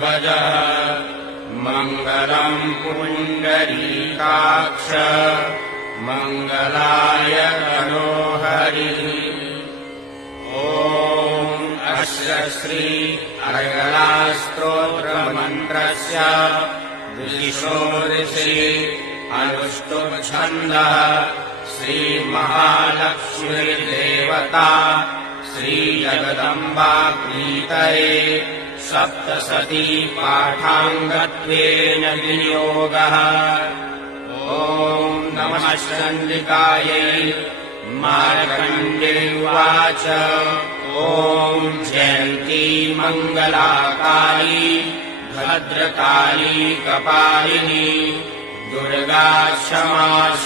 गरुडध्वजः मङ्गलम् पुण्डरीकाक्ष मङ्गलाय तनोहरिः ॐ अस्य श्री अर्गलास्तोत्रमन्त्रस्य दिशो दिशि अनुष्टुप्छन्दः श्रीमहालक्ष्मीर्देवता श्रीजगदम्बा प्रीतये सप्तशती पाठाङ्गत्वेन विनियोगः ॐ नमः चण्डिकायै मार्कण्डे उवाच ॐ जयन्ती मङ्गलाकाली भद्रकाली कपालिनी दुर्गा क्षमा